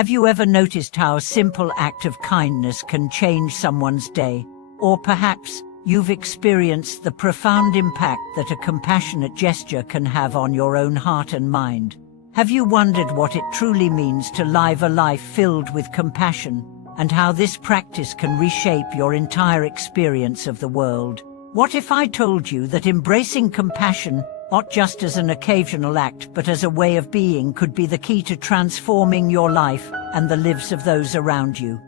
Have you ever noticed how a simple act of kindness can change someone's day? Or perhaps you've experienced the profound impact that a compassionate gesture can have on your own heart and mind. Have you wondered what it truly means to live a life filled with compassion, and how this practice can reshape your entire experience of the world? What if I told you that embracing compassion, not just as an occasional act but as a way of being, could be the key to transforming your life and the lives of those around you?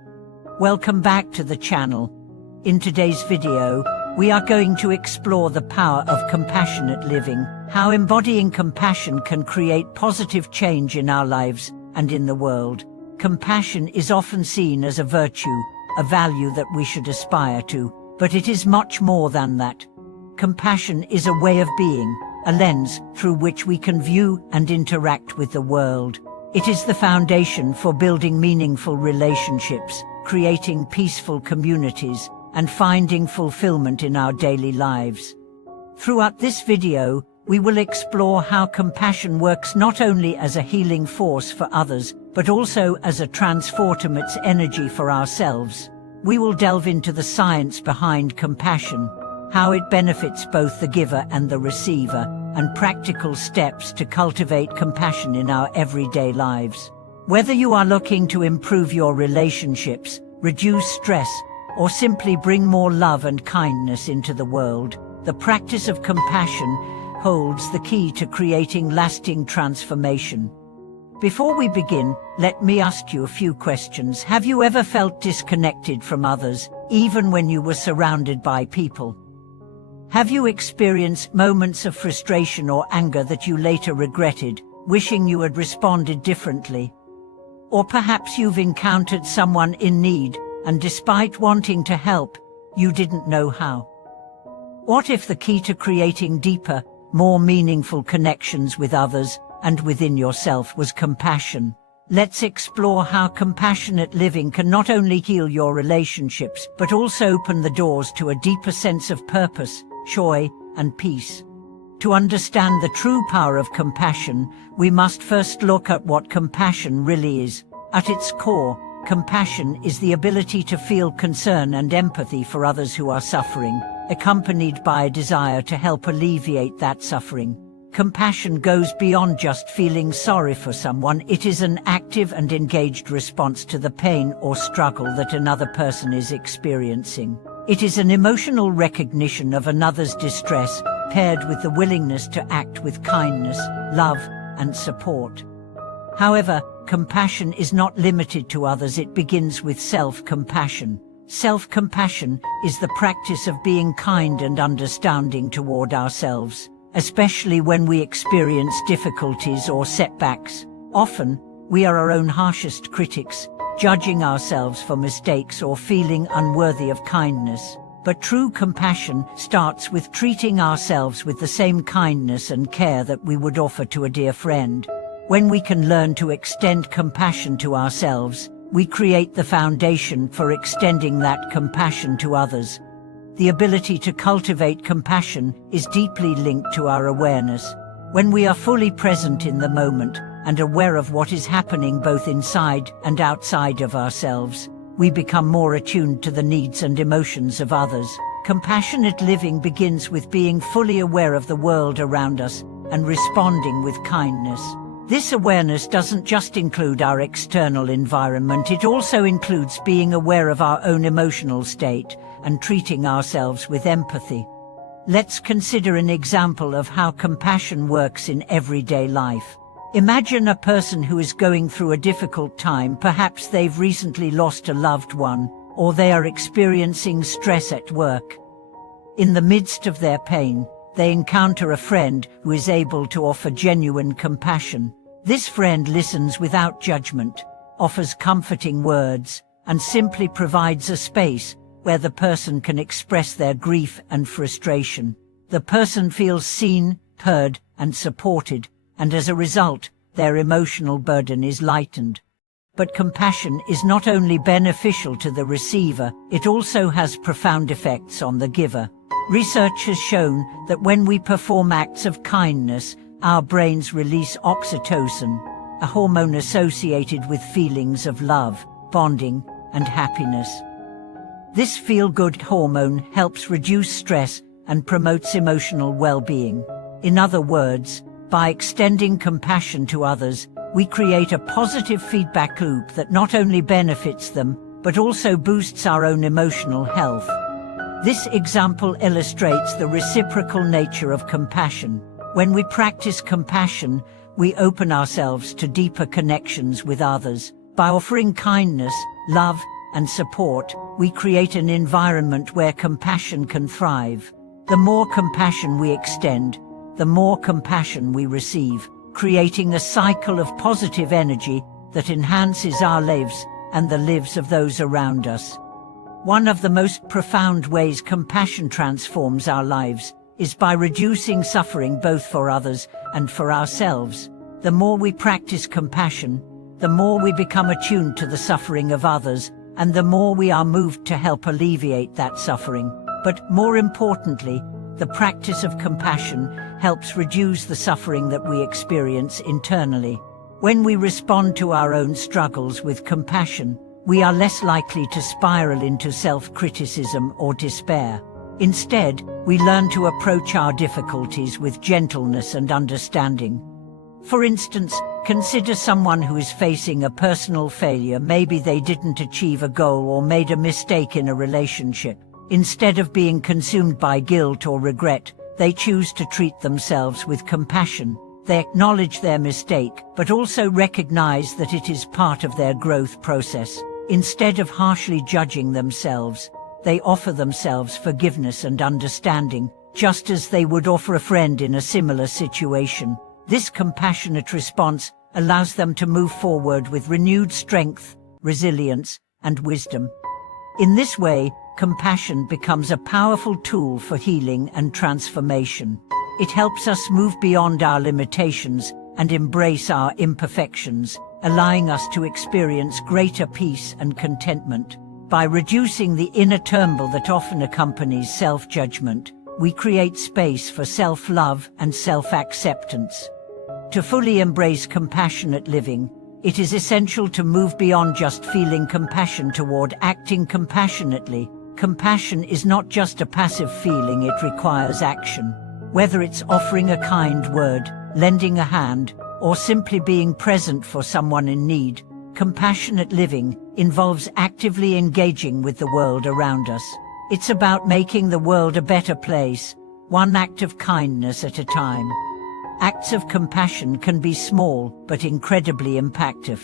Welcome back to the channel. In today's video, we are going to explore the power of compassionate living, how embodying compassion can create positive change in our lives and in the world. Compassion is often seen as a virtue, a value that we should aspire to, but it is much more than that. Compassion is a way of being, a lens through which we can view and interact with the world. It is the foundation for building meaningful relationships, creating peaceful communities, and finding fulfillment in our daily lives. Throughout this video, we will explore how compassion works not only as a healing force for others, but also as a transformative energy for ourselves. We will delve into the science behind compassion, how it benefits both the giver and the receiver, and practical steps to cultivate compassion in our everyday lives. Whether you are looking to improve your relationships, reduce stress, or simply bring more love and kindness into the world, the practice of compassion holds the key to creating lasting transformation. Before we begin, let me ask you a few questions. Have you ever felt disconnected from others, even when you were surrounded by people? Have you experienced moments of frustration or anger that you later regretted, wishing you had responded differently? Or perhaps you've encountered someone in need, and despite wanting to help, you didn't know how. What if the key to creating deeper, more meaningful connections with others and within yourself was compassion? Let's explore how compassionate living can not only heal your relationships, but also open the doors to a deeper sense of purpose, joy, and peace. To understand the true power of compassion, we must first look at what compassion really is. At its core, compassion is the ability to feel concern and empathy for others who are suffering, accompanied by a desire to help alleviate that suffering. Compassion goes beyond just feeling sorry for someone. It is an active and engaged response to the pain or struggle that another person is experiencing. It is an emotional recognition of another's distress, paired with the willingness to act with kindness, love, and support. However, compassion is not limited to others. It begins with self-compassion. Self-compassion is the practice of being kind and understanding toward ourselves, especially when we experience difficulties or setbacks. Often, we are our own harshest critics, judging ourselves for mistakes or feeling unworthy of kindness. But true compassion starts with treating ourselves with the same kindness and care that we would offer to a dear friend. When we can learn to extend compassion to ourselves, we create the foundation for extending that compassion to others. The ability to cultivate compassion is deeply linked to our awareness. When we are fully present in the moment and aware of what is happening both inside and outside of ourselves, we become more attuned to the needs and emotions of others. Compassionate living begins with being fully aware of the world around us and responding with kindness. This awareness doesn't just include our external environment, it also includes being aware of our own emotional state and treating ourselves with empathy. Let's consider an example of how compassion works in everyday life. Imagine a person who is going through a difficult time. Perhaps they've recently lost a loved one, or they are experiencing stress at work. In the midst of their pain, they encounter a friend who is able to offer genuine compassion. This friend listens without judgment, offers comforting words, and simply provides a space where the person can express their grief and frustration. The person feels seen, heard, and supported, and as a result, their emotional burden is lightened. But compassion is not only beneficial to the receiver, it also has profound effects on the giver. Research has shown that when we perform acts of kindness, our brains release oxytocin, a hormone associated with feelings of love, bonding, and happiness. This feel-good hormone helps reduce stress and promotes emotional well-being. In other words, by extending compassion to others, we create a positive feedback loop that not only benefits them, but also boosts our own emotional health. This example illustrates the reciprocal nature of compassion. When we practice compassion, we open ourselves to deeper connections with others. By offering kindness, love, and support, we create an environment where compassion can thrive. The more compassion we extend, the more compassion we receive, creating a cycle of positive energy that enhances our lives and the lives of those around us. One of the most profound ways compassion transforms our lives is by reducing suffering both for others and for ourselves. The more we practice compassion, the more we become attuned to the suffering of others, and the more we are moved to help alleviate that suffering. But more importantly, the practice of compassion helps reduce the suffering that we experience internally. When we respond to our own struggles with compassion, we are less likely to spiral into self-criticism or despair. Instead, we learn to approach our difficulties with gentleness and understanding. For instance, consider someone who is facing a personal failure. Maybe they didn't achieve a goal or made a mistake in a relationship. Instead of being consumed by guilt or regret, they choose to treat themselves with compassion. They acknowledge their mistake, but also recognize that it is part of their growth process. Instead of harshly judging themselves, they offer themselves forgiveness and understanding, just as they would offer a friend in a similar situation. This compassionate response allows them to move forward with renewed strength, resilience, and wisdom. In this way, compassion becomes a powerful tool for healing and transformation. It helps us move beyond our limitations and embrace our imperfections, allowing us to experience greater peace and contentment. By reducing the inner turmoil that often accompanies self-judgment, we create space for self-love and self-acceptance. To fully embrace compassionate living, it is essential to move beyond just feeling compassion toward acting compassionately. Compassion is not just a passive feeling, it requires action. Whether it's offering a kind word, lending a hand, or simply being present for someone in need, compassionate living involves actively engaging with the world around us. It's about making the world a better place, one act of kindness at a time. Acts of compassion can be small but incredibly impactful.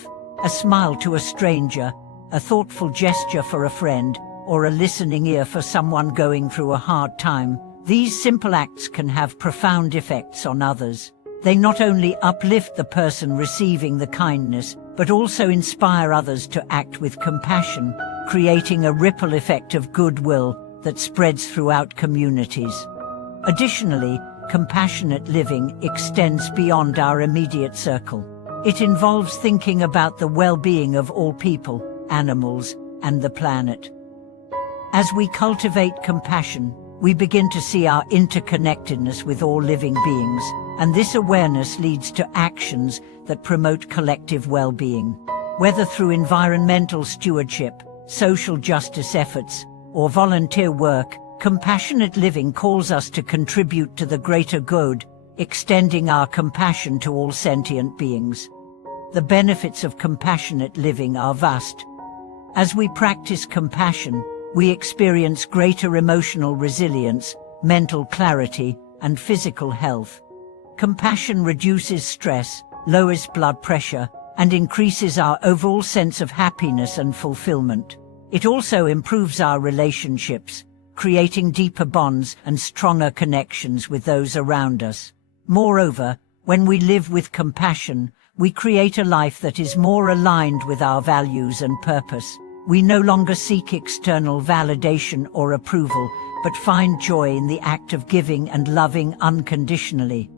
A smile to a stranger, a thoughtful gesture for a friend, or a listening ear for someone going through a hard time. These simple acts can have profound effects on others. They not only uplift the person receiving the kindness, but also inspire others to act with compassion, creating a ripple effect of goodwill that spreads throughout communities. Additionally, compassionate living extends beyond our immediate circle. It involves thinking about the well-being of all people, animals, and the planet. As we cultivate compassion, we begin to see our interconnectedness with all living beings, and this awareness leads to actions that promote collective well-being. Whether through environmental stewardship, social justice efforts, or volunteer work, compassionate living calls us to contribute to the greater good, extending our compassion to all sentient beings. The benefits of compassionate living are vast. As we practice compassion, we experience greater emotional resilience, mental clarity, and physical health. Compassion reduces stress, lowers blood pressure, and increases our overall sense of happiness and fulfillment. It also improves our relationships, creating deeper bonds and stronger connections with those around us. Moreover, when we live with compassion, we create a life that is more aligned with our values and purpose. We no longer seek external validation or approval, but find joy in the act of giving and loving unconditionally.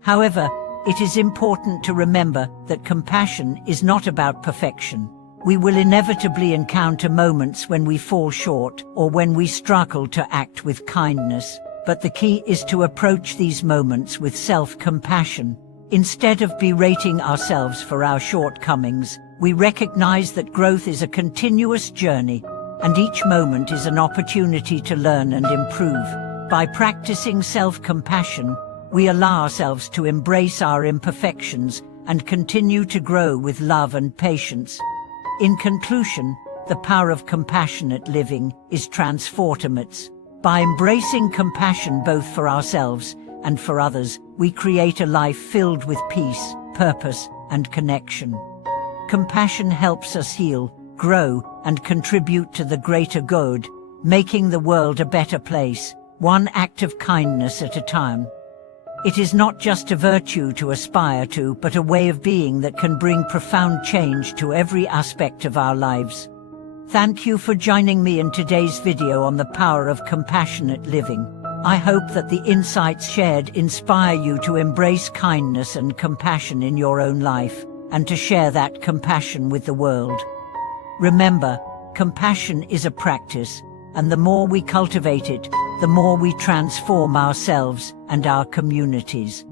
However, it is important to remember that compassion is not about perfection. We will inevitably encounter moments when we fall short or when we struggle to act with kindness, but the key is to approach these moments with self-compassion. Instead of berating ourselves for our shortcomings, we recognize that growth is a continuous journey, and each moment is an opportunity to learn and improve. By practicing self-compassion, we allow ourselves to embrace our imperfections and continue to grow with love and patience. In conclusion, the power of compassionate living is transformative. By embracing compassion both for ourselves and for others, we create a life filled with peace, purpose, and connection. Compassion helps us heal, grow, and contribute to the greater good, making the world a better place, one act of kindness at a time. It is not just a virtue to aspire to, but a way of being that can bring profound change to every aspect of our lives. Thank you for joining me in today's video on the power of compassionate living. I hope that the insights shared inspire you to embrace kindness and compassion in your own life, and to share that compassion with the world. Remember, compassion is a practice, and the more we cultivate it, the more we transform ourselves and our communities.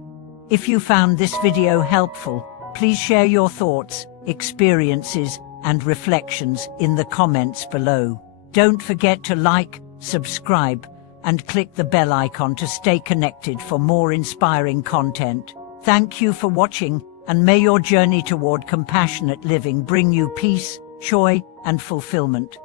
If you found this video helpful, please share your thoughts, experiences, and reflections in the comments below. Don't forget to like, subscribe, and click the bell icon to stay connected for more inspiring content. Thank you for watching, and may your journey toward compassionate living bring you peace, joy, and fulfillment.